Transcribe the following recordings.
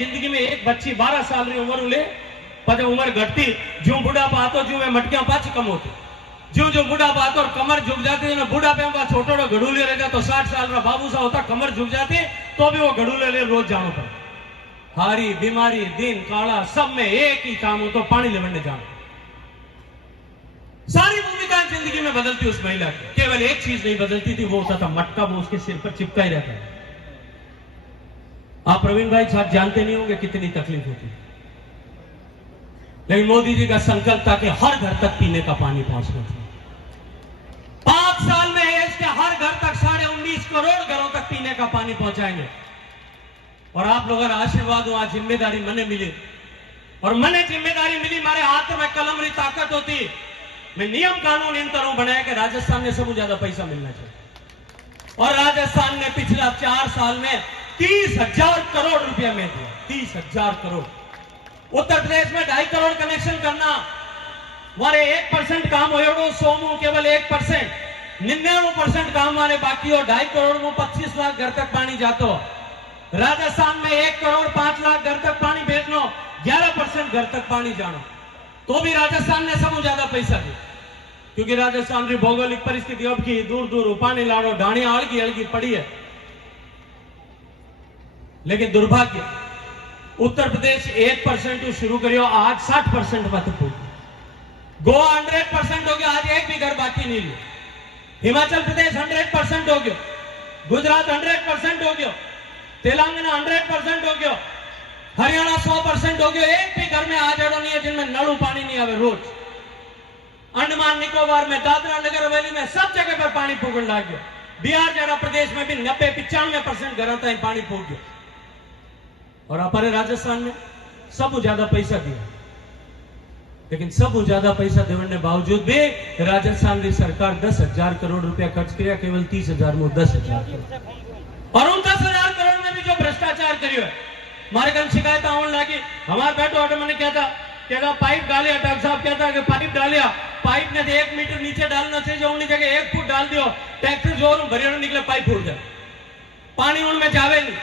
जिंदगी में एक बच्ची 12 साल री उम्र ले पदे उम्र घटती जो बुढ़ापा आतो जो मैं मटकियां पाची कम होती जो जो बुढ़ापा आतो और कमर झुक जाती है बुढ़ापे में छोटो घड़ूले रह जाता तो 60 साल का बाबू सा होता कमर झुक जाती तो भी वो घड़ूले ले रोज जानो पड़े। हारी बीमारी दिन काला सब में एक ही काम हो तो पानी लेवने जाना। सारी भूमिकाएं जिंदगी में बदलती उस महिला की, केवल एक चीज नहीं बदलती थी, वो होता था मटका, वो उसके सिर पर चिपका ही रहता है। आप प्रवीण भाई साहब जानते नहीं होंगे कितनी तकलीफ होती है, लेकिन मोदी जी का संकल्प था कि हर घर तक पीने का पानी पहुंचना चाहिए। 5 साल में इसके हर घर तक 19.5 करोड़ घरों तक पीने का पानी पहुंचाएंगे। और आप लोगों का आशीर्वाद हुआ, जिम्मेदारी मने मिली और मने जिम्मेदारी मिली, मारे हाथ में कलम री ताकत होती, मैं नियम कानून इन तरह बनाया कि राजस्थान ने सबसे ज्यादा पैसा मिलना चाहिए। और राजस्थान ने पिछला 4 साल में 30,000 करोड़ रुपया में दिया, 30,000 करोड़। उत्तर प्रदेश में 2.5 करोड़ कनेक्शन करना, हमारे 1% काम हो, 100 में केवल 1%, 99% काम हमारे बाकी हो। 2.5 करोड़ में 25 लाख घर तक पानी जातो। राजस्थान में 1 करोड़ 5 लाख घर तक पानी भेजनो, 11% घर तक पानी जानो, तो भी राजस्थान ने सबसे ज्यादा पैसा दिया, क्योंकि राजस्थान की भौगोलिक परिस्थिति अब की दूर दूर पानी लाड़ो ढाणिया अलगी अलगी पड़ी है। लेकिन दुर्भाग्य उत्तर प्रदेश 1% शुरू करियो, आज 60% मत पूछ। गोवा 100% हो गया, आज एक भी घर बाकी नहीं लिया। हिमाचल प्रदेश 100% हो गया, गुजरात 100% हो गया, तेलंगाना 100% हो गया, हरियाणा 100% हो गया। एक भी घर में आज अड़ो नहीं है जिनमें नलू पानी नहीं आवे रोज। अंडमान निकोबार में, दादरा नगर हवेली में सब जगह पर पानी फूकने लग गया। बिहार जरा प्रदेश में भी 90-95% घर तक पानी फूक गया। और हमारे राजस्थान में सबसे ज्यादा पैसा दिया, लेकिन सबसे ज्यादा पैसा देने के बावजूद भी राजस्थान की सरकार 10,000 करोड़ रुपया खर्च किया, केवल 30,000 में 10,000 करोड़। और उन 10,000 करोड़ में भी जो भ्रष्टाचार करियो है, हमारे घर शिकायत आने लगी। हमारे बैठो ऑटो मैंने कहता पाइप डालिया, डॉक्टर साहब कहता कि पाइप डालिया, पाइप ने 1 मीटर नीचे डालना चाहिए, उनकी जगह 1 फुट डाल दियो, ट्रैक्टर जोर भरिया निकले पाइप फूट जाए, पानी उनमें जावे नहीं,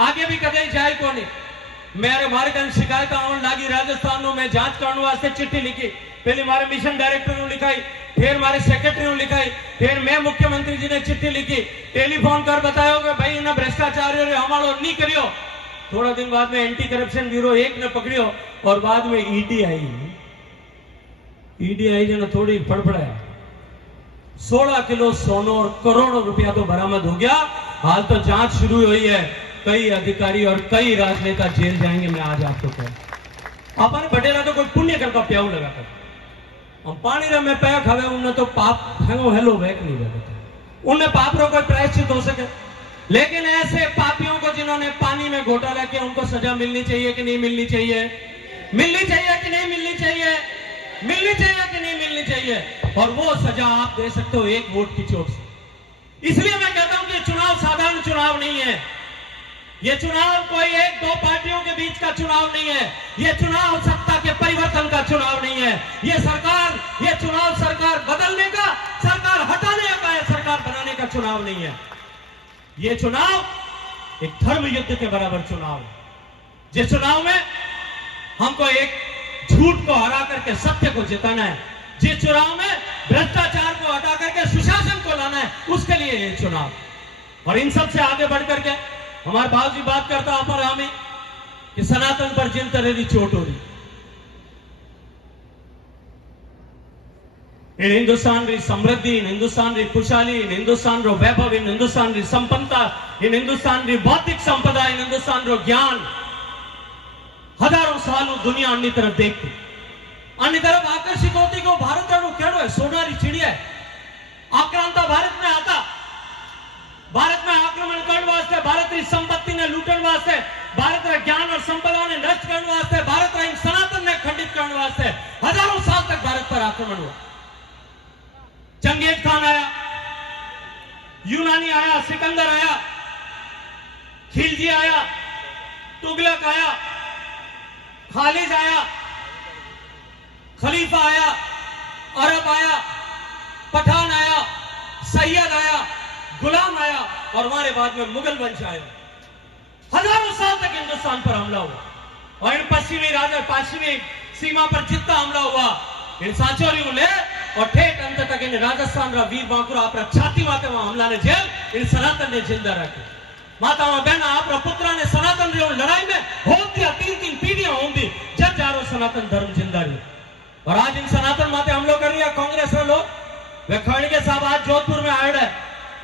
आगे भी कदे जाए को नहीं। मेरे मारे कहीं शिकायत आने लगी राजस्थान में, जांच करने वास्ते चिट्ठी लिखी, पहले हमारे मिशन डायरेक्टर ने लिखाई, फिर हमारे सेक्रेटरी ने लिखाई, फिर मैं मुख्यमंत्री जी ने चिट्ठी लिखी, टेलीफोन कर बताया कि भाई इन्हें भ्रष्टाचार हमारो नहीं करियो। थोड़ा दिन बाद में एंटी करप्शन ब्यूरो 1 ने पकड़ियो और बाद में ईडी आई। ईडी आई जो थोड़ी फड़फड़ाया, 16 किलो सोनो और करोड़ों रुपया तो बरामद हो गया। हाल तो जांच शुरू हुई है, कई अधिकारी और कई राजनेता जेल जाएंगे। मैं आज आपको कहूं, अपन बटेरा तो कोई पुण्य करता प्याऊ लगा कर, हम पानी रे में पैया खावे, उन्हें तो पाप हेलो हेलो वैक नहीं लगता, उन्हें पाप रो कोई प्रायश्चित हो सके। लेकिन ऐसे पापियों को जिन्होंने पानी में घोटाला किया, उनको सजा मिलनी चाहिए कि नहीं मिलनी चाहिए? मिलनी चाहिए कि नहीं मिलनी चाहिए? मिलनी चाहिए कि नहीं मिलनी चाहिए? और वो सजा आप दे सकते हो 1 वोट की चोट से। इसलिए मैं कहता हूं कि चुनाव साधारण चुनाव नहीं है, ये चुनाव कोई 1-2 पार्टियों के बीच का चुनाव नहीं है, ये चुनाव सत्ता के परिवर्तन का चुनाव नहीं है, ये चुनाव सरकार बदलने का, सरकार हटाने का है, सरकार बनाने का चुनाव नहीं है। ये चुनाव एक धर्म युद्ध के बराबर चुनाव है, जिस चुनाव में हमको एक झूठ को हरा करके सत्य को जिताना है, जिस चुनाव में भ्रष्टाचार को हटा करके सुशासन को लाना है, उसके लिए ये चुनाव। और इन सब से आगे बढ़ करके हमारे बाबूजी बात करता पर हमें कि सनातन पर जिन तरह की चोट हो रही, इन हिंदुस्तान की समृद्धि, इन हिंदुस्तान की खुशहाली, इन हिंदुस्तान रो वैभव, इन हिंदुस्तान की संपन्नता, इन हिंदुस्तान की बौद्धिक संपदा, इन हिंदुस्तान रो ज्ञान हजारों सालों दुनिया अन्य तरफ देखती, अन्य तरफ आकर्षित होती को भारत केड़ो है, सोनारी चिड़िया है। आक्रांता भारत में आता, भारत में आक्रमण करने वास्ते, भारत की संपत्ति ने लूटने वास्ते, भारत के ज्ञान और संपदा ने नष्ट करने वास्ते, भारत के सनातन ने खंडित करने वास्ते हजारों साल तक भारत पर आक्रमण हुआ। चंगेज खान आया, यूनानी आया, सिकंदर आया, खिलजी आया, तुगलक आया, खालिद आया, खलीफा आया, अरब आया, पठान आया, सैयद आया, गुलाम आया और हमारे बाद में मुगल वंश आया। हजारों साल तक हिंदुस्तान पर हमला हुआ, और इन पश्चिमी सीमा पर जितना हमला हुआ इन सांचोरी ले और ठेठ अंत तक इन राजस्थान रा वीर बांकुरा आप छाती माते वहां हमला ने जेल इन सनातन ने जिंदा रखे। माता बहन आप पुत्रा ने सनातन रे लड़ाई में होती 3-3 पीढ़ियां होंगी जब जारो सनातन धर्म जिंदा रही। और आज इन सनातन माते हम लोग कर रही है कांग्रेस में लोग, वे खड़गे साहब आज जोधपुर में आए है,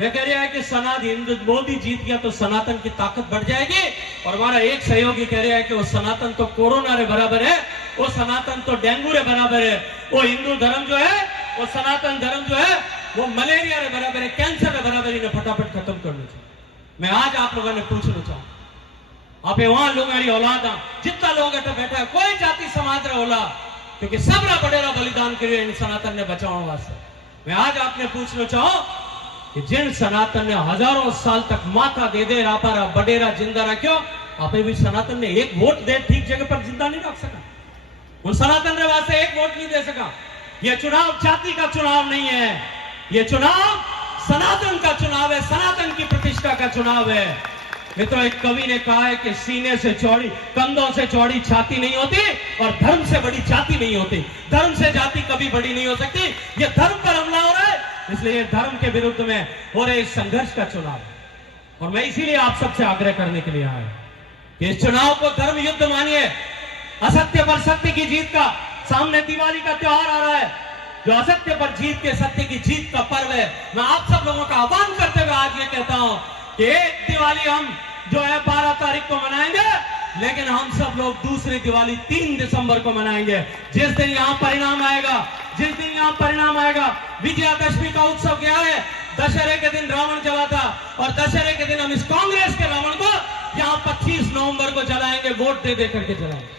वे कह रहे हैं कि हिंदू मोदी जीत गया तो सनातन की ताकत बढ़ जाएगी। और हमारा एक सहयोगी कह रहा है कि वो सनातन तो कोरोना रे बराबर है, वो सनातन तो डेंगू रे बराबर है, वो हिंदू धर्म जो है, वो सनातन धर्म जो है वो मलेरिया रे बराबर है, कैंसर रे बराबर, इन्हें फटाफट खत्म करना चाहिए। मैं आज आप लोगों ने पूछना चाहूं, आप वहां लोग मेरी औलाद जितना लोग बैठा है कोई जाति समाज रा औलाद, क्योंकि सब रा बड़ेरा बलिदान करिए इन सनातन ने बचाने वास्ते। मैं आज आपने पूछना चाहूं कि जिन सनातन ने हजारों साल तक माथा दे रापारा बडेरा जिंदा रखो, आप भी सनातन ने एक वोट दे ठीक जगह पर जिंदा नहीं रख सका, उन सनातन रे वास्ते एक वोट नहीं दे सका। यह चुनाव जाति का चुनाव नहीं है, यह चुनाव सनातन का चुनाव है, सनातन की प्रतिष्ठा का चुनाव है। मित्रों, एक कवि ने कहा है कि सीने से चौड़ी, कंधों से चौड़ी छाती नहीं होती और धर्म से बड़ी जाति नहीं होती, धर्म से जाति कभी बड़ी नहीं हो सकती। यह धर्म पर हमला हो रहा है, इसलिए धर्म के विरुद्ध में हो रहे इस संघर्ष का चुनाव है। और मैं इसीलिए आप सबसे आग्रह करने के लिए आया कि इस चुनाव को धर्म युद्ध मानिए, असत्य पर सत्य की जीत का। सामने दिवाली का त्योहार आ रहा है, जो असत्य पर जीत के सत्य की जीत का पर्व है। मैं आप सब लोगों का आह्वान करते हुए आज ये कहता हूं कि एक दिवाली हम जो है 12 तारीख को मनाएंगे, लेकिन हम सब लोग दूसरी दिवाली 3 दिसंबर को मनाएंगे, जिस दिन यहां परिणाम आएगा, जिस दिन यहां परिणाम आएगा। विजयादशमी का उत्सव क्या है? दशहरे के दिन रावण जला था, और दशहरे के दिन हम इस कांग्रेस के रावण को यहां 25 नवंबर को जलाएंगे, वोट दे दे करके जलाएंगे।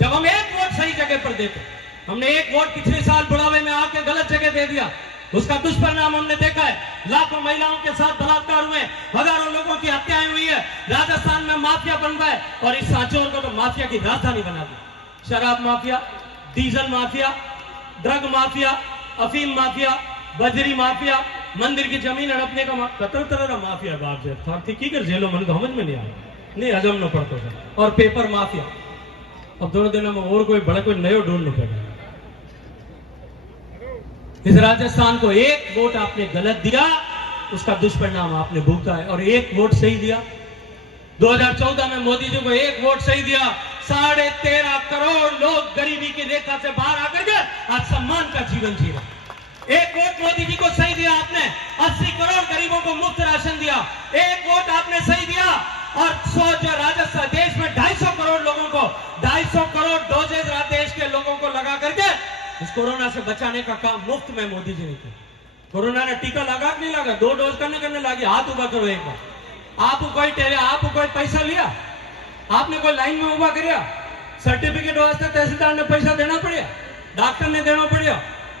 जब हम एक वोट सही जगह पर देते, हमने एक वोट पिछले साल बुढ़ावे में आके गलत जगह दे दिया, उसका दुष्परिणाम हमने देखा है। लाखों महिलाओं के साथ बलात्कार हुए, हजारों लोगों की हत्याएं हुई है, राजस्थान में माफिया बन गए, और इस सांचौर को तो माफिया की राजधानी बना दी। शराब mafia, diesel mafia, drug mafia, अफीम माफिया, बजरी माफिया, मंदिर की जमीन हड़पने का तरह माफिया बाप जे थी की कर जेलो मन समझ में नहीं आया, नहीं हजम न पड़ता था। और पेपर माफिया, अब दोनों दिनों में और कोई बड़ा कोई नयो ढूंढना पड़ेगा। इस राजस्थान को एक वोट आपने गलत दिया, उसका दुष्परिणाम आपने भुगता है, और एक वोट सही दिया। 2014 में मोदी जी को एक वोट सही दिया, 13.5 करोड़ लोग गरीबी की रेखा से बाहर आकर के आज सम्मान का जीवन जी रहे। एक वोट मोदी जी को सही दिया आपने, 80 करोड़ गरीबों को मुफ्त राशन दिया। एक वोट आपने सही दिया, और जो राजस्थान देश में 250 करोड़ लोगों को 250 करोड़ डोजेज देश के लोगों को लगा करके इस कोरोना से बचाने का काम मुफ्त में मोदी जी ने किया। कोरोना ने टीका लगा नहीं लगा, 2 डोज करने लगी। हाथ उभा करो एक बार, आप कोई पैसा लिया, आपने कोई लाइन में उभा करिया, सर्टिफिकेट वास्ते तहसीलदार ने पैसा देना पड़िया, डॉक्टर ने देना पड़िया,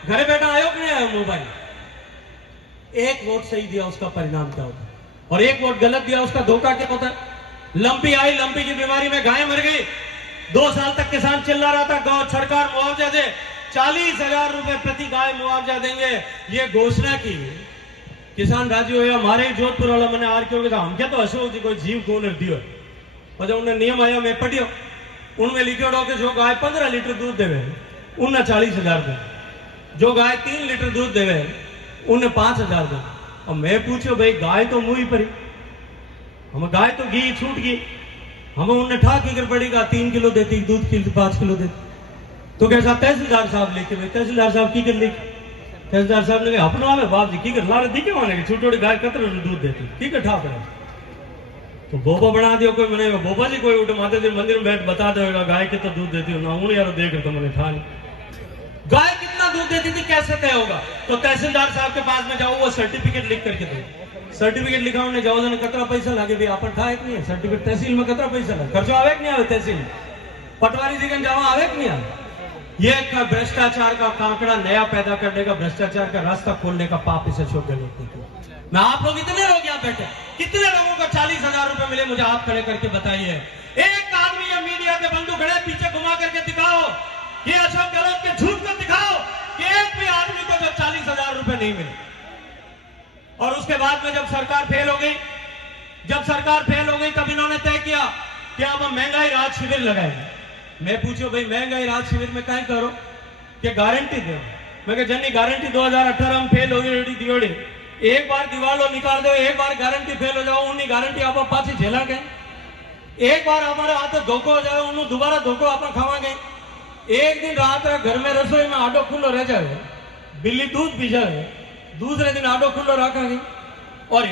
घरे बैठा आयोग नहीं आया मोबाइल। एक वोट सही दिया, उसका परिणाम क्या होता है, और एक वोट गलत दिया, उसका धोखा क्या होता है। लंपी आई, लंपी की बीमारी में गाय मर गई, 2 साल तक किसान चिल्ला रहा था गौ सरकार मुआवजा दे, 40,000 रुपए प्रति गाय मुआवजा देंगे, ये घोषणा की। किसान राजी हो, हमारे जोधपुर वाला मैंने आर क्यों हम क्या तो हसो कोई जीव को दियो, और जब उन्हें नियम आया मैं पढ़ियो, उनमें लिखियो कि जो गाय 15 लीटर दूध देवे उन्हें 40,000 दे, जो गाय 3 लीटर दूध देवे उन्हें 5,000 दे। और मैं पूछो भाई गाय तो मुंह ही पड़ी, हम गाय तो घी छूट गई, हमें उन्हें ठाक कर पड़ेगा 3 किलो देती दूध, 5 किलो देती। तो कैसा तहसीलदार साहब लेके, भाई तहसीलदार साहब की कर लिखे, तहसीलदार साहब ने अपना आवे बाप जी की कर ला रहे दिखे माने छोटी छोटी गाय कतर दूध देती की कर ठाक रहे, तो बोबा बना दियो कोई मैंने बोबा जी कोई उठ माते थे मंदिर में बैठ बता देगा गाय कितना दूध देती हो ना, हूं यार देख तो मैंने ठा गाय कितना दूध देती थी कैसे तय होगा। तो तहसीलदार साहब के पास में जाओ, वो सर्टिफिकेट लिख करके दो, सर्टिफिकेट लिखा उन्हें जाओ जन कतरा पैसा लगे भाई आप ठा एक नहीं है सर्टिफिकेट, तहसील में कतरा पैसा लगे, खर्चो आवे नहीं आवे, तहसील पटवारी जी जावा आवे नहीं आवे। ये भ्रष्टाचार का कांकड़ा नया पैदा करने का, भ्रष्टाचार का रास्ता खोलने का पाप इसे शोक गहलोत। मैं आप लोग इतने लोग यहाँ बैठे, कितने लोगों को 40,000 रुपए मिले मुझे आप खड़े करके बताइए। एक आदमी या मीडिया के बंधु खड़े पीछे घुमा करके दिखाओ, ये अशोक गहलोत के झूठ को दिखाओ कि एक भी आदमी को जो 40,000 रुपए नहीं मिले। और उसके बाद में जब सरकार फेल हो गई, जब सरकार फेल हो गई तब इन्होंने तय किया कि अब हम महंगाई राहत शिविर लगाएंगे। मैं पूछो भाई महंगाई राहत शिविर में क्या करो कि गारंटी दो। मैं जनी गारंटी 2018 में फेल हो गई दियोड़ी, एक बार दिवालो निकाल दो, एक बार गारंटी फेल हो जाओ, उन्हीं गारंटी आप पाछी झेला गए। एक बार हमारे हाथ धोखो हो जाए, उन्होंने दोबारा धोखो आप खावा गए। एक दिन रात घर में रसोई में आडो खुलो रह जाए, बिल्ली दूध पी जाए, दूसरे दिन आडो खुलो रखा गई और